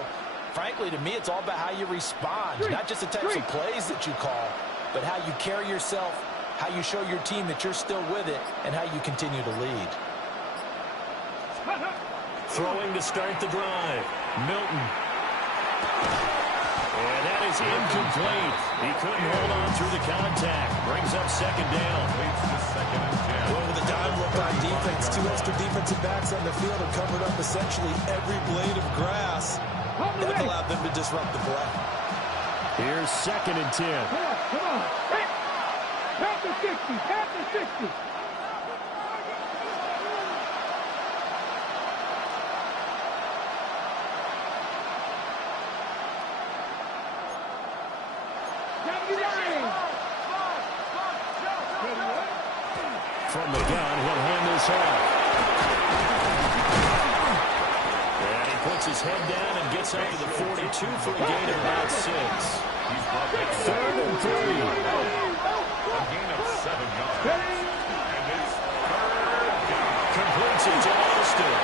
frankly, to me, it's all about how you respond, not just the types of plays that you call, but how you carry yourself, how you show your team that you're still with it, and how you continue to lead. Throwing to start the drive. Milton. And that is incomplete. He couldn't hold on through the contact. Brings up 2nd down. Well, with a dime look on defense, 2 extra defensive backs on the field have covered up essentially every blade of grass. That allowed them to disrupt the play. Here's 2nd and 10. Come on. Tap the 60. Tap the 60. From the gun, he'll hand this off. And he puts his head down and gets up to the 42 for a gain of about 6. 3rd and 3. A gain of 7 yards. And it's 3rd down. Completes it to Austin.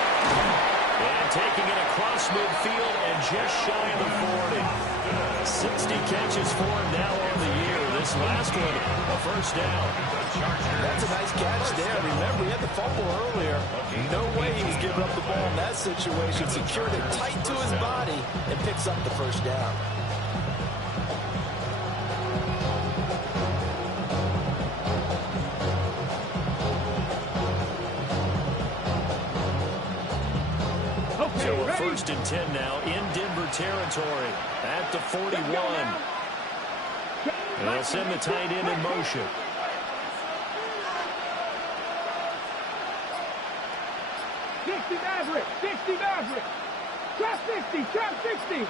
And taking it across midfield and just shy of the 40. 60 catches for him now on the year. This last one, a first down. That's a nice catch there. Remember, he had the fumble earlier. No way he was giving up the ball in that situation. Secured it tight to his body and picks up the first down. So a 1st and 10 now in Denver territory at the 41. And they'll send the tight end in motion. Trap 60, trap 60.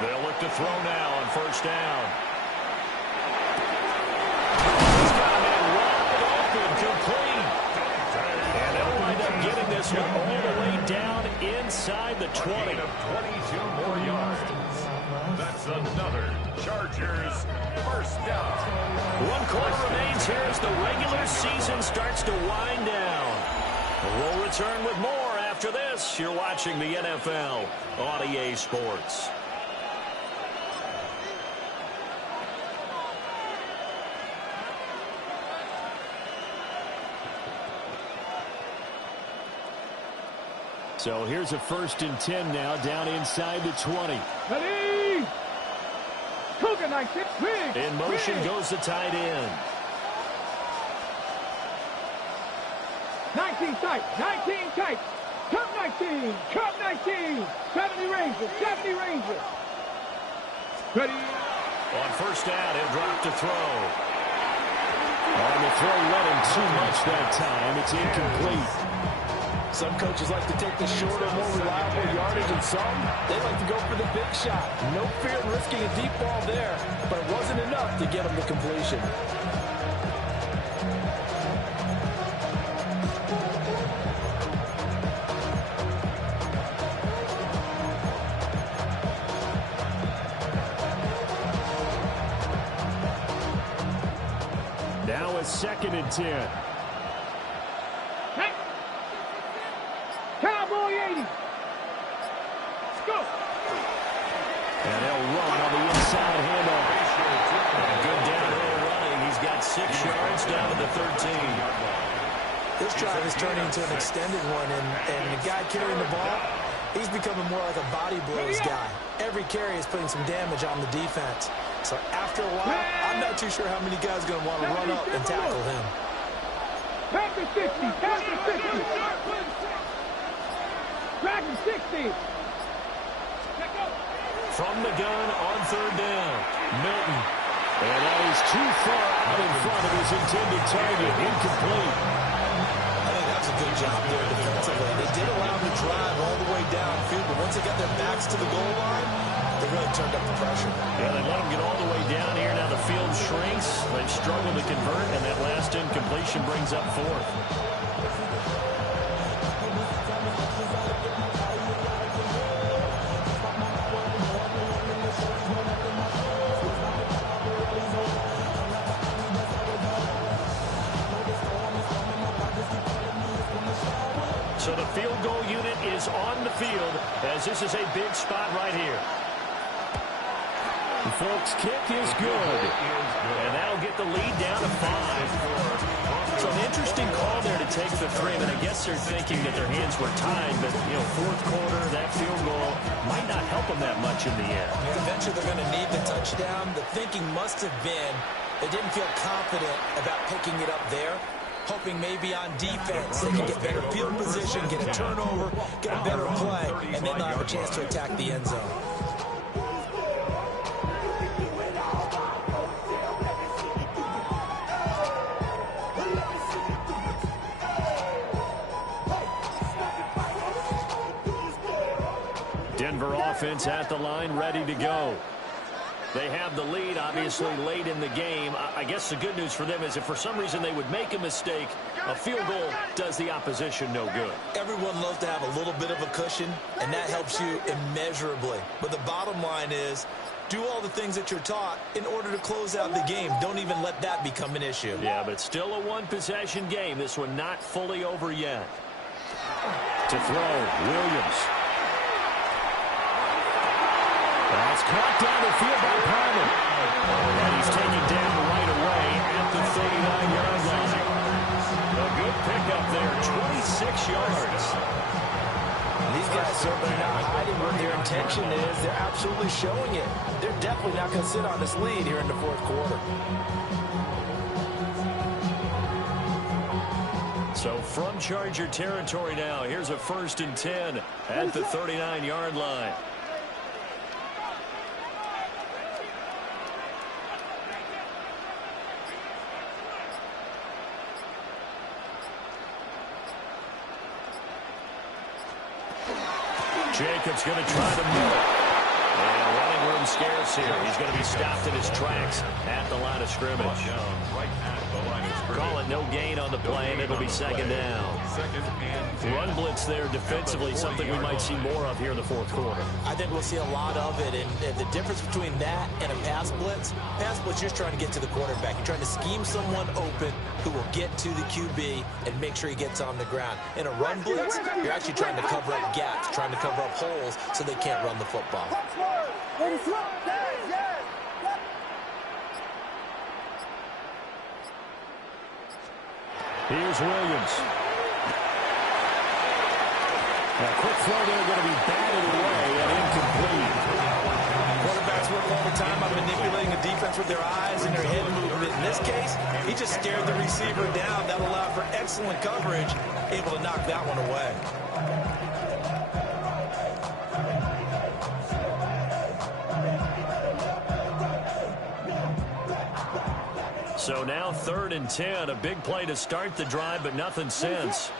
They'll look to throw now on 1st down. He's got a man wide open, complete. And they'll wind up getting this one all the way down inside the 20. A gain of 22 more yards. That's another Chargers first down. 1 quarter remains here as the regular season starts to wind down. We'll return with more after this. You're watching the NFL on EA Sports. So here's a 1st and 10 now down inside the 20. Ready? In motion goes the tight end. 19 tight, 19 tight. Come 19. Cup 19. 70 Rangers. 70 Rangers. Ready. On first down, he'll drop to throw. On the throw, running too much that time. It's incomplete. Some coaches like to take the shorter, more reliable yardage, and some, they like to go for the big shot. No fear of risking a deep ball there, but it wasn't enough to get them to completion. Now it's 2nd and 10. Hey. Cowboy 80. Let's go. And they'll run on the inside handoff. And good downhill running. He's got 6 yards down to the 13. This drive is turning into an extended one, and the guy carrying the ball, he's becoming more like a body blows guy. Every carry is putting some damage on the defense. So after a while, I'm not too sure how many guys are going to want to run up and tackle him. Pass the 60. Pass the 60. Drag the 60. From the gun on 3rd down. Milton. And that is too far out in front of his intended target. Incomplete. I think that's a good job there defensively. They did allow him to drive all the way downfield, but once they got their backs to the goal line, they really turned up the pressure. Yeah, they let him get all the way down here. Now the field shrinks. They've struggled to convert, and that last incompletion brings up 4th. So the field goal unit is on the field as this is a big spot right here. The folks' kick is good. And that'll get the lead down to 5. So an interesting call there to take the 3. And I guess they're thinking that their hands were tied. But, you know, 4th quarter, that field goal might not help them that much in the end. Eventually they're going to need the touchdown. The thinking must have been they didn't feel confident about picking it up there. Hoping maybe on defense they can get better field position, get a turnover, get a better play, and then they'll have a chance to attack the end zone. Denver offense at the line, ready to go. They have the lead, obviously, late in the game. I guess the good news for them is if for some reason they would make a mistake, a field goal does the opposition no good. Everyone loves to have a little bit of a cushion, and that helps you immeasurably. But the bottom line is, do all the things that you're taught in order to close out the game. Don't even let that become an issue. Yeah, but still a one-possession game. This one not fully over yet. To throw, Williams. That's caught down the field by Palmer. And he's taken down right away at the 39-yard line. A good pickup there, 26 yards. These guys certainly not hiding what their intention is. They're absolutely showing it. They're definitely not going to sit on this lead here in the 4th quarter. So from Charger territory now, here's a 1st and 10 at the 39-yard line. Jacobs going to try to move it. And running room scarce here. He's going to be stopped in his tracks at the line of scrimmage. Call it no gain on the play, and it'll be 2nd down. Run blitz there defensively, something we might see more of here in the 4th quarter. I think we'll see a lot of it, and the difference between that and a pass blitz, you're just trying to get to the quarterback. You're trying to scheme someone open who will get to the QB and make sure he gets on the ground. In a run blitz, you're actually trying to cover up gaps, trying to cover up holes so they can't run the football. Here's Williams. A quick throw there going to be batted away and incomplete. Quarterbacks work all the time on manipulating the defense with their eyes and their head movement. In this case, he just stared the receiver down. That allowed for excellent coverage, able to knock that one away. So now 3rd and 10. A big play to start the drive, but nothing since.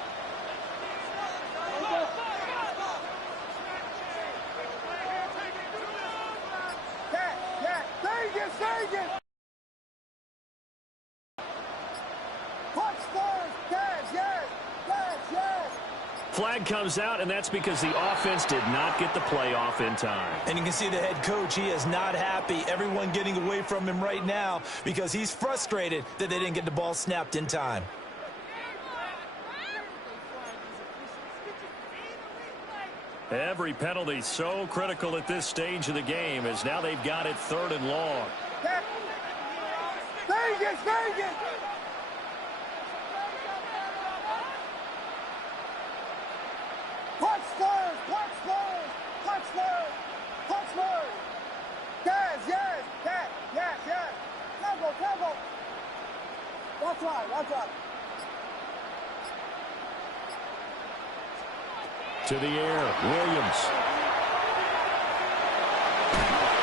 Flag comes out, and that's because the offense did not get the play off in time. And you can see the head coach, he is not happy. Everyone getting away from him right now because he's frustrated that they didn't get the ball snapped in time. Every penalty so critical at this stage of the game, as now they've got it 3rd and long. Vegas! Tempo. That's right. To the air, Williams.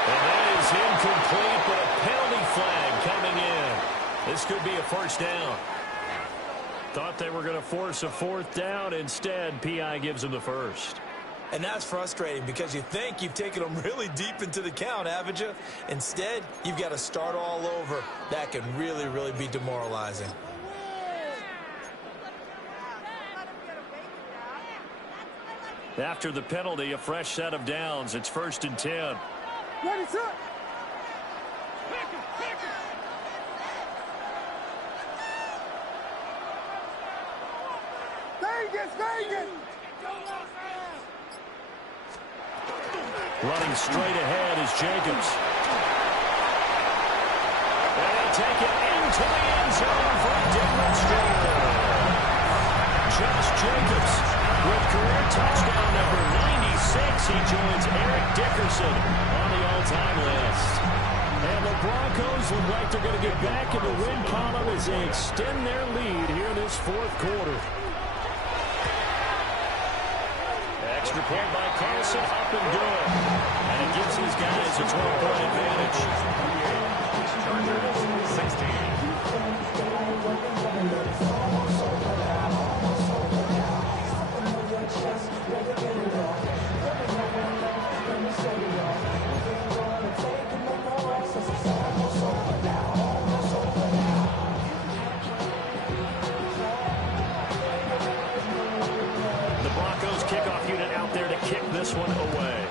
And that is incomplete, but a penalty flag coming in. This could be a 1st down. Thought they were going to force a 4th down. Instead, P.I. gives them the 1st. And that's frustrating because you think you've taken them really deep into the count, haven't you? Instead, you've got to start all over. That can really, really be demoralizing. After the penalty, a fresh set of downs. It's 1st and 10. Ready, set. Vegas! Running straight ahead is Jacobs. And they take it into the end zone for a different score. Josh Jacobs with career touchdown number 96. He joins Eric Dickerson on the all-time list. And the Broncos look like they're going to get back in the win column as they extend their lead here in this 4th quarter. Extra point by Carlson, up and good. And it gives these guys a 12-point advantage. Chargers 16. The Broncos kickoff unit out there to kick this one away.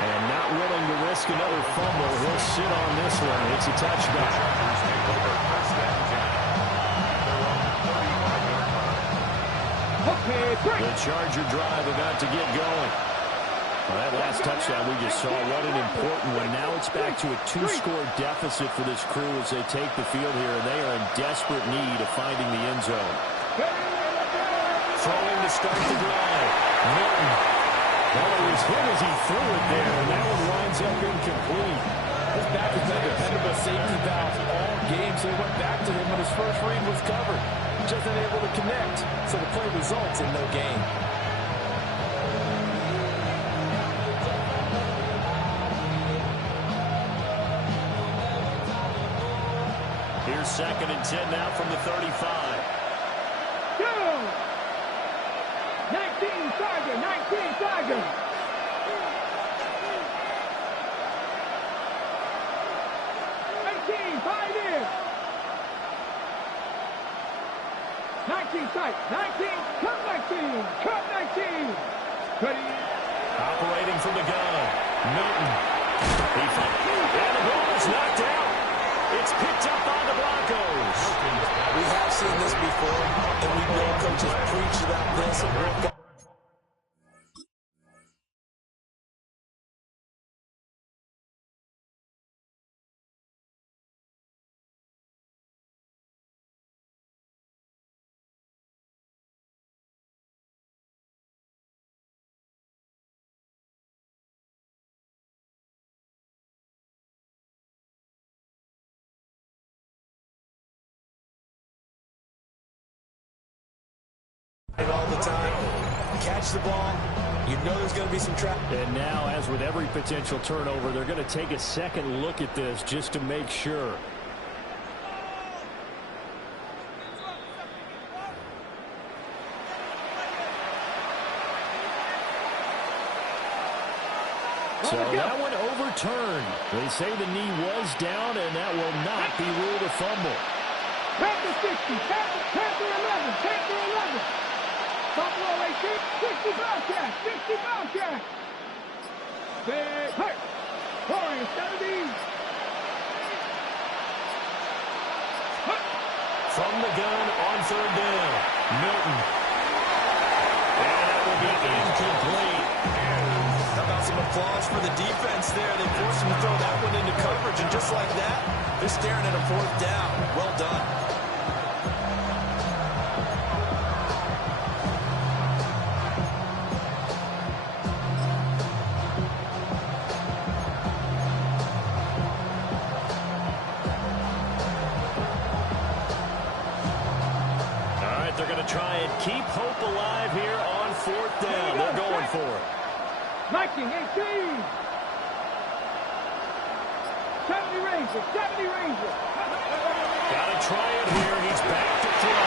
And not willing to risk another fumble. He'll sit on this one. It's a touchback. The Charger drive about to get going. Well, that last touchdown we just saw, what an important one. Now it's back to a 2-score deficit for this crew as they take the field here, and they are in desperate need of finding the end zone. Throwing to start the drive. Milton. Well, it was him as he threw it there, and that one winds up incomplete. This back has been dependable safety valve all game, so he went back to him when his first read was covered. Just unable to connect, so the play results in no gain. Here's 2nd and 10 now from the 35. Go! 19 Charger. 19 Charger. 18, 5 in. 19 tight. 19, come 19. Come 19. Ready? Operating from the gun. Milton. And the ball is knocked out. It's picked up by the Broncos. We have seen this before, and we know coaches preach about this and work on. All the time. catch the ball, you know there's going to be some traffic. And now, as with every potential turnover, they're going to take a second look at this just to make sure. So that one overturned. They say the knee was down, and that will not be ruled a fumble. Panther 60, Panther 11, Panther 11. Buffalo 18, 60 Bobcats, 60 Bobcats. Big hurt. Warriors 17. From the gun on third down, Milton. And that will be incomplete. How about some applause for the defense there? They forced him to throw that one into coverage, and just like that, they're staring at a fourth down. Well done. All right, they're going to try and keep hope alive here on fourth down. They're going for it. Viking 18. 70 Rangers, 70 Rangers. Got to try it here. He's back to throw.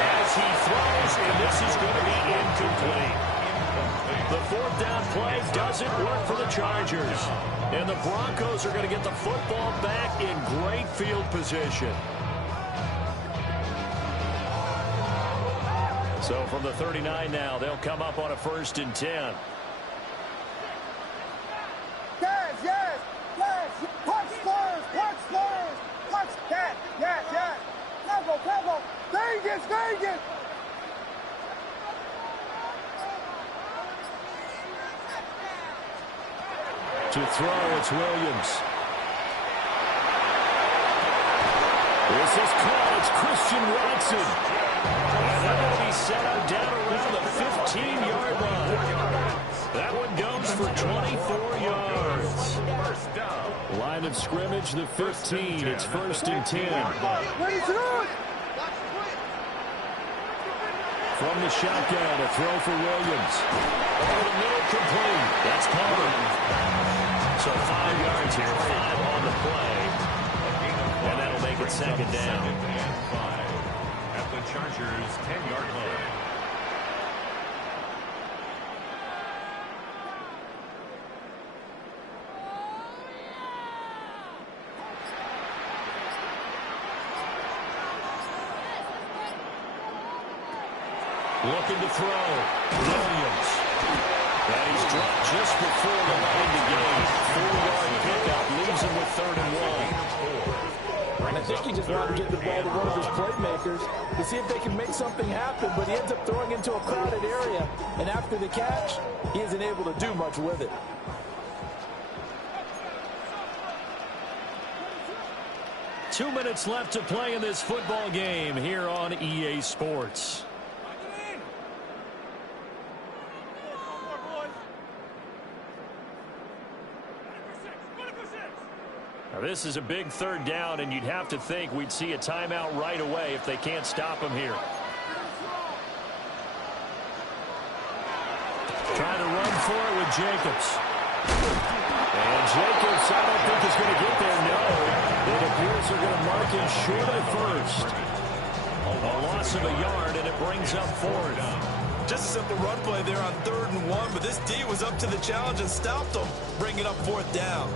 As he throws, and this is going to be incomplete. The fourth down play doesn't work for the Chargers. And the Broncos are going to get the football back in great field position. So from the 39 now, they'll come up on a 1st and 10. Vegas! To throw, it's Williams. This is caught. It's Christian Watson. And that will be set up down around the 15-yard line. That one goes for 24 yards. Line of scrimmage, the 15. It's 1st and 10. From the shotgun, a throw for Williams. Over the middle, complete. That's Palmer. So 5 yards here, 5 on the play. And that'll make it 2nd down. At the Chargers' 10-yard line. Looking to throw. Williams. And he's dropped just before the line to gain. 4-yard pickup leaves him with 3rd and 1. I think he just wanted to get the ball to one of his playmakers to see if they can make something happen, but he ends up throwing into a crowded area. And after the catch, he isn't able to do much with it. Two minutes left to play in this football game here on EA Sports. Now this is a big 3rd down, and you'd have to think we'd see a timeout right away if they can't stop him here. Trying to run for it with Jacobs. And Jacobs, I don't think is going to get there. No. It appears they're going to mark him short of 1st. A loss of a yard, and it brings up 4th. Just a simple run play there on 3rd and 1, but this D was up to the challenge and stopped them, bringing up 4th down.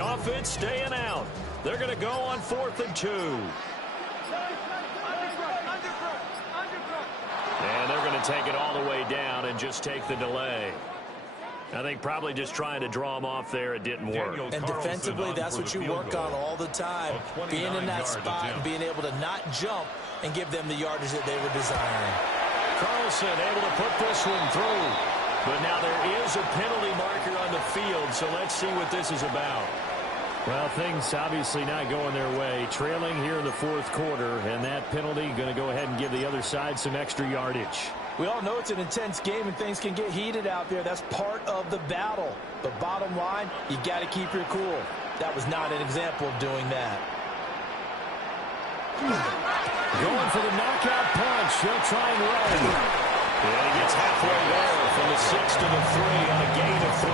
Offense staying out. They're going to go on 4th and 2. And they're going to take it all the way down and just take the delay. I think probably just trying to draw him off there. It didn't work. And defensively, that's what you work on all the time. Being in that spot and being able to not jump and give them the yardage that they were desiring. Carlson able to put this one through. But now there is a penalty marker on the field, so let's see what this is about. Well, things obviously not going their way. Trailing here in the fourth quarter, and that penalty going to go ahead and give the other side some extra yardage. We all know it's an intense game and things can get heated out there. That's part of the battle. But bottom line, you got to keep your cool. That was not an example of doing that. Going for the knockout punch. He'll try and run. And he gets halfway there from the 6 to the 3 on a gain of 3.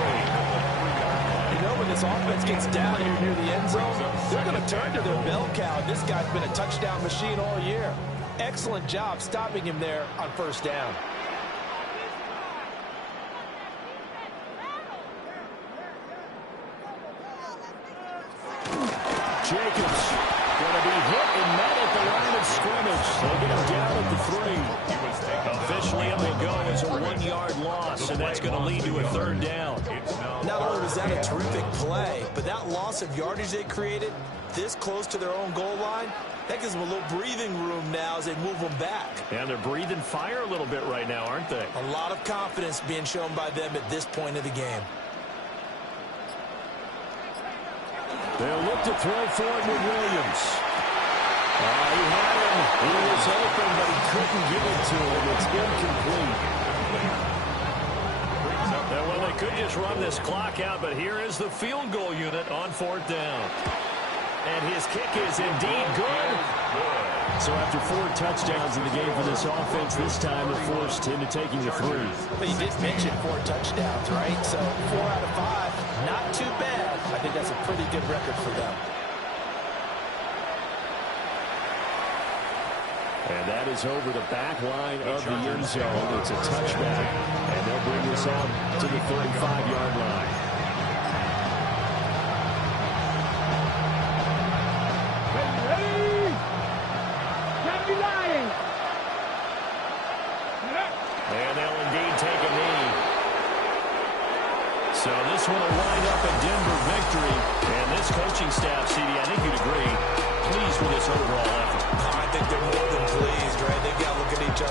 You know, when this offense gets down here near the end zone, they're going to turn to their bell cow. This guy's been a touchdown machine all year. Excellent job stopping him there on first down. Jacobs going to be hit and met at the line of scrimmage. They'll get him down at the 3. Officially, it will go as a 1-yard loss, and that's going to lead to a third down. Not only was that a terrific play, but that loss of yardage they created this close to their own goal line, that gives them a little breathing room now as they move them back. And they're breathing fire a little bit right now, aren't they? A lot of confidence being shown by them at this point of the game. They'll look to throw for it with Williams. He had him. He was open, but he couldn't give it to him. It's incomplete. Now, well, they could just run this clock out, but here is the field goal unit on fourth down. And his kick is indeed good. So after 4 touchdowns in the game for this offense, this time they're forced into taking the 3. But you did mention 4 touchdowns, right? So 4 out of 5, not too bad. I think that's a pretty good record for them. And that is over the back line of the end zone. It's a touchback. And they'll bring this out to the 35-yard line. And they'll indeed take a knee. So this one will wind up a Denver victory. And this coaching staff, CD, I think you'd agree, pleased with this overall effort. I think they're more than pleased, right? They've got to look at each other